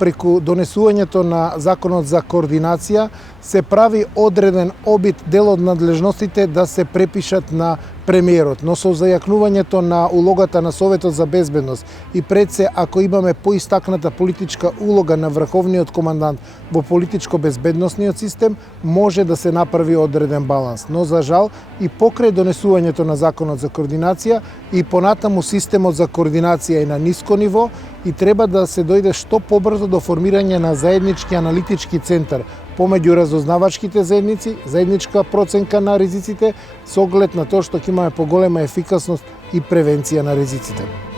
преку донесувањето на Законот за координација се прави одреден обид дел од надлежностите да се препишат на премиерот, но со зајакнувањето на улогата на Советот за безбедност и пред се ако имаме поистакната политичка улога на врховниот командант во политичко-безбедносниот систем, може да се направи одреден баланс. Но за жал и покрај донесувањето на Законот за координација и понатаму системот за координација е на ниско ниво и треба да се дојде што побрзо до формирање на заеднички аналитички центар помеѓу разузнавачките заедници, заедничка проценка на ризиците со оглед на тоа што ќе имаме поголема ефикасност и превенција на ризиците.